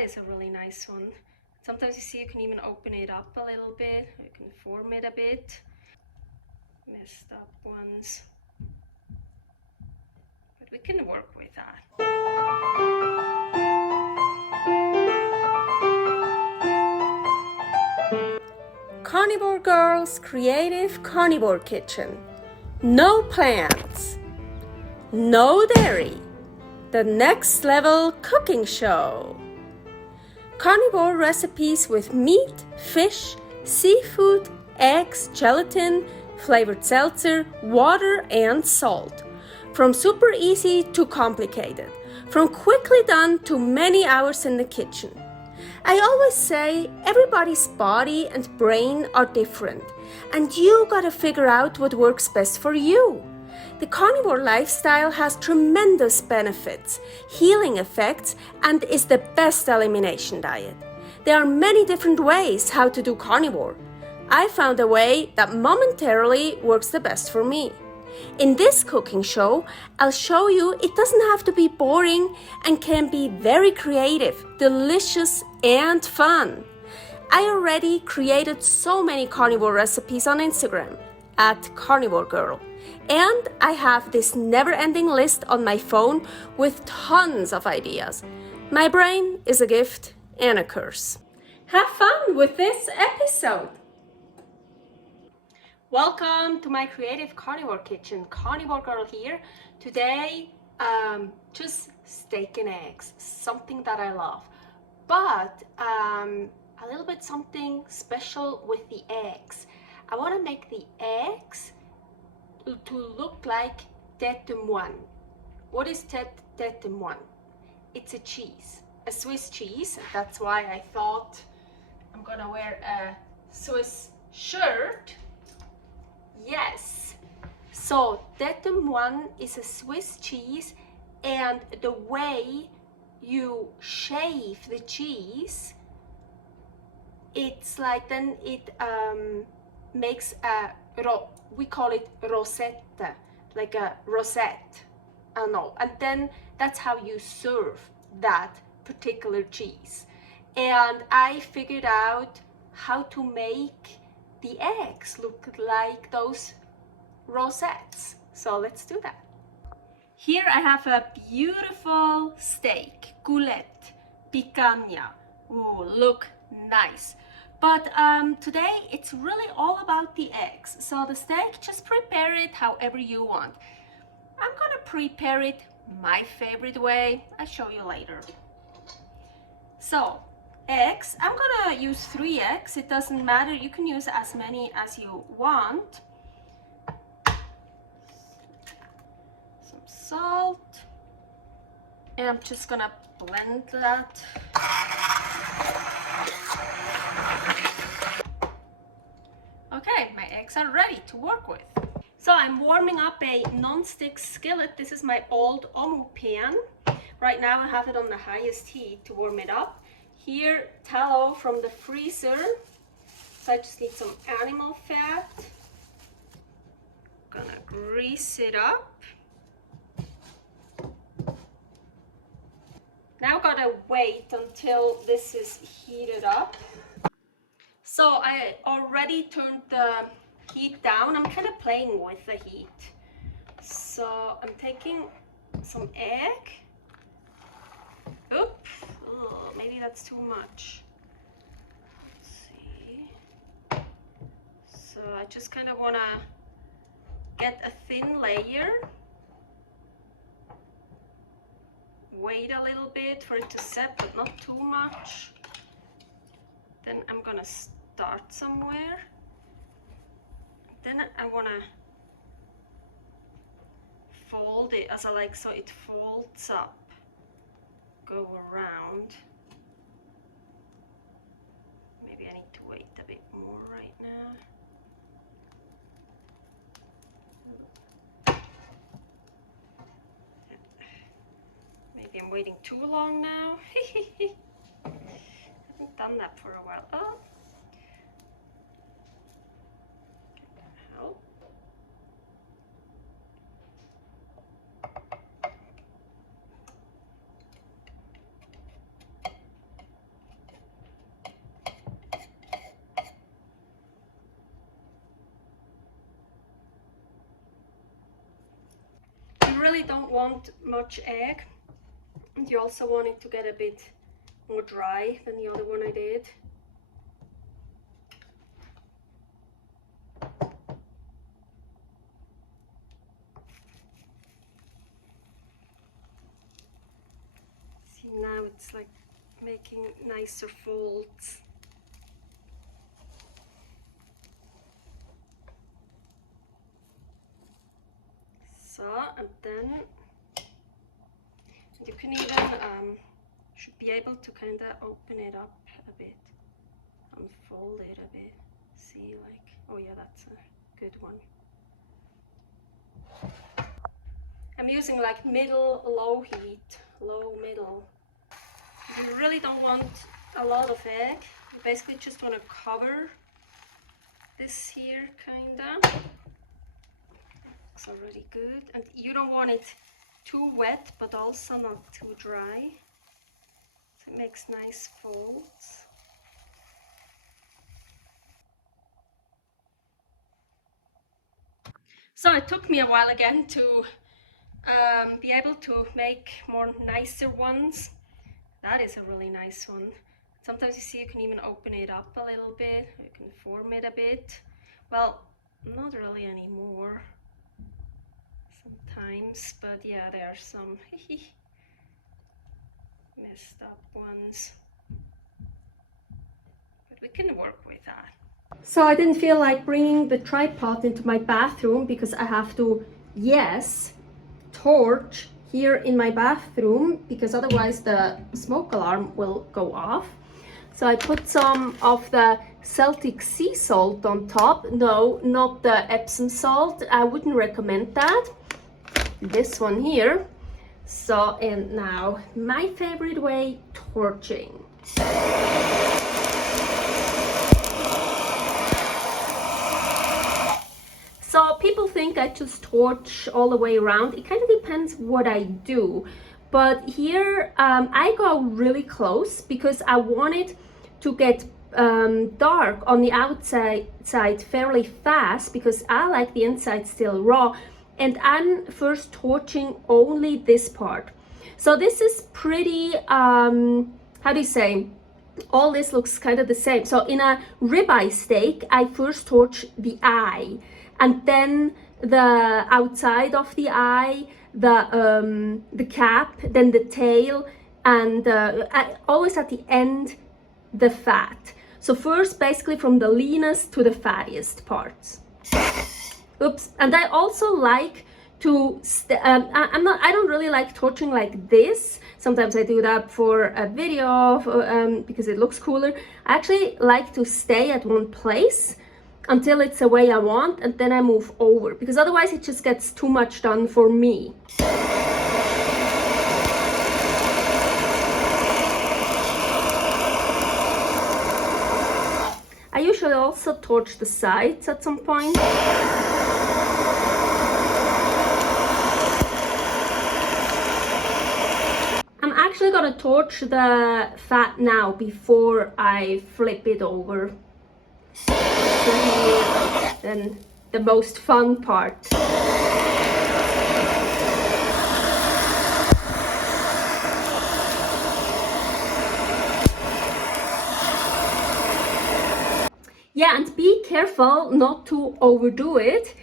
that is a really nice one. Sometimes you see you can even open it up a little bit, you can form it a bit. Messed up ones, but we can work with that. Carnivore Girl's Creative Carnivore Kitchen. No plants, no dairy, the next level cooking show. Carnivore recipes with meat, fish, seafood, eggs, gelatin, flavored seltzer, water, and salt. From super easy to complicated, from quickly done to many hours in the kitchen. I always say everybody's body and brain are different, and you gotta figure out what works best for you. The carnivore lifestyle has tremendous benefits, healing effects, and is the best elimination diet. There are many different ways how to do carnivore. I found a way that momentarily works the best for me. In this cooking show, I'll show you it doesn't have to be boring and can be very creative, delicious, and fun. I already created so many carnivore recipes on Instagram at karnivorgirl, and I have this never-ending list on my phone with tons of ideas. My brain is a gift and a curse. Have fun with this episode! Welcome to my creative carnivore kitchen. Carnivore Girl here. Today, just steak and eggs, something that I love. But a little bit something special with the eggs. I want to make the eggs to look like tête de moine. What is tête de moine? It's a cheese, a Swiss cheese. That's why I thought I'm gonna wear a Swiss shirt. Yes, so tête de moine is a Swiss cheese, and the way you shave the cheese, it's like then it makes we call it rosette, like a rosette, I don't know, and then that's how you serve that particular cheese. And I figured out how to make the eggs look like those rosettes. So let's do that. Here I have a beautiful steak, goulette, picanha. Ooh, look nice. But today it's really all about the eggs. So the steak, just prepare it however you want. I'm gonna prepare it my favorite way. I'll show you later. So eggs, I'm gonna use 3 eggs. It doesn't matter, you can use as many as you want. Some salt, and I'm just gonna blend that. Okay, my eggs are ready to work with. So I'm warming up a non-stick skillet. This is my old omu pan. Right now I have it on the highest heat to warm it up. Here, tallow from the freezer. So I just need some animal fat. Gonna grease it up. Now gotta wait until this is heated up. So I already turned the heat down. I'm kind of playing with the heat. So I'm taking some egg. Oops, oh, maybe that's too much. Let's see. So I just kind of want to get a thin layer. Wait a little bit for it to set, but not too much. Then I'm gonna start somewhere. Then I want to fold it as I like, so it folds up. Go around. Maybe I need to wait a bit more right now. Maybe I'm waiting too long now. I haven't done that for a while. Oh. really don't want much egg, and you also want it to get a bit more dry than the other one I did. See, now it's like making nicer folds. So, and then you can even should be able to kind of open it up a bit, unfold it a bit. See, like, oh yeah, that's a good one. I'm using like middle, low heat, low, middle. You really don't want a lot of egg. You basically just want to cover this here, kinda. Looks already good, and you don't want it too wet, but also not too dry. So it makes nice folds. So it took me a while again to be able to make more nicer ones. That is a really nice one. Sometimes you see you can even open it up a little bit, you can form it a bit. Well, not really anymore sometimes, but yeah, there are some messed up ones, but we can work with that. So I didn't feel like bringing the tripod into my bathroom because I have to, yes, torch here in my bathroom because otherwise the smoke alarm will go off. So I put some of the Celtic sea salt on top. No, not the Epsom salt. I wouldn't recommend that. This one here. So, and now my favorite way, torching. So people think I just torch all the way around. It kind of depends what I do. But here I go really close because I want it to get dark on the outside fairly fast because I like the inside still raw. And I'm first torching only this part. So this is pretty, how do you say? All this looks kind of the same. So in a ribeye steak, I first torch the eye, and then the outside of the eye, the cap, then the tail, and always at the end, the fat. So first, basically from the leanest to the fattiest parts. Oops. And I also like to I don't really like torching like this. Sometimes I do that for a video because it looks cooler. I actually like to stay at one place until it's the way I want, and then I move over because otherwise it just gets too much done for me. I usually also torch the sides at some point. I'm actually gonna torch the fat now before I flip it over. Then the most fun part. Yeah, and be careful not to overdo it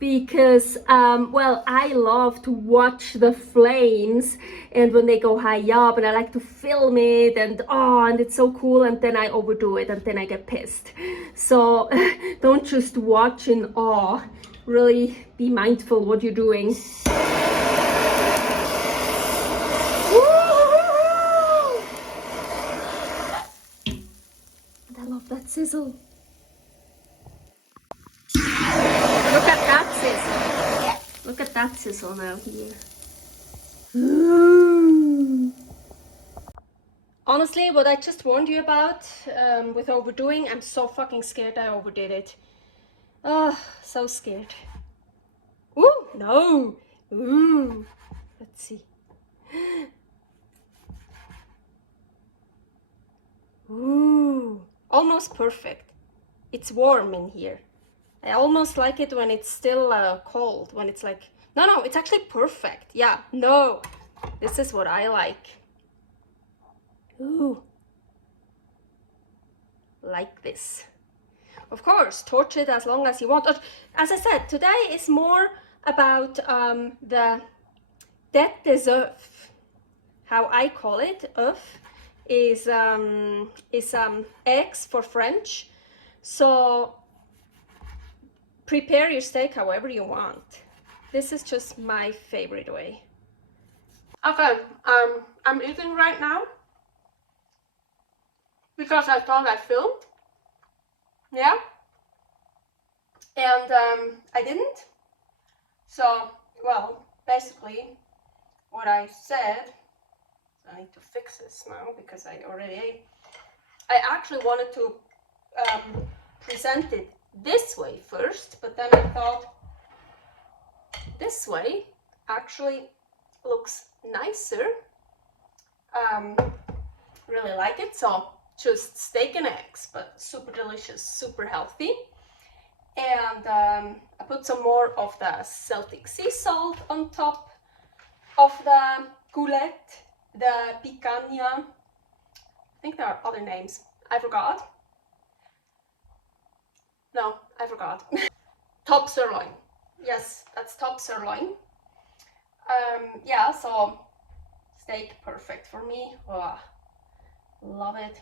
because, well, I love to watch the flames and when they go high up, and I like to film it, and oh, and it's so cool, and then I overdo it and then I get pissed. So don't just watch in awe, really be mindful what you're doing. Woo! And I love that sizzle. Look at that sizzle. Look at that sizzle now here. Honestly, what I just warned you about with overdoing, I'm so fucking scared I overdid it. Oh, so scared. Ooh, no. Ooh. Let's see. Ooh, almost perfect. It's warm in here. I almost like it when it's still cold, when it's like No, it's actually perfect. Yeah, no, this is what I like. Ooh, like this. Of course, torch it as long as you want. As I said, today is more about the tête des œufs. How I call it, œuf, is eggs for French. So prepare your steak however you want. This is just my favorite way. Okay, I'm eating right now because I thought I filmed. Yeah, and I didn't. So, well, basically what I said, I need to fix this now because I already ate. I actually wanted to present it this way first, but then I thought this way actually looks nicer. Really like it. So just steak and eggs, but super delicious, super healthy. And I put some more of the Celtic sea salt on top of the goulette, the picanha. I think there are other names. I forgot. No, I forgot. Top sirloin. Yes, that's top sirloin. Yeah, so steak, perfect for me. Oh, love it.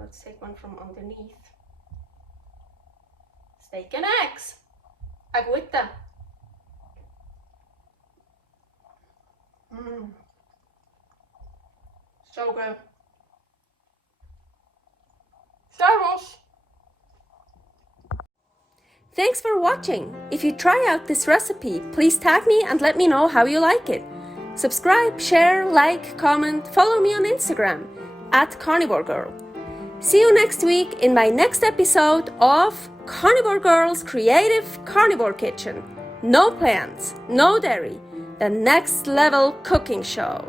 Let's take one from underneath. Steak and eggs. Agüita. So good. Servus. Thanks for watching. If you try out this recipe, please tag me and let me know how you like it. Subscribe, share, like, comment, follow me on Instagram @karnivorgirl. See you next week in my next episode of Carnivore Girl's Creative Carnivore Kitchen. No plants, no dairy, the next level cooking show.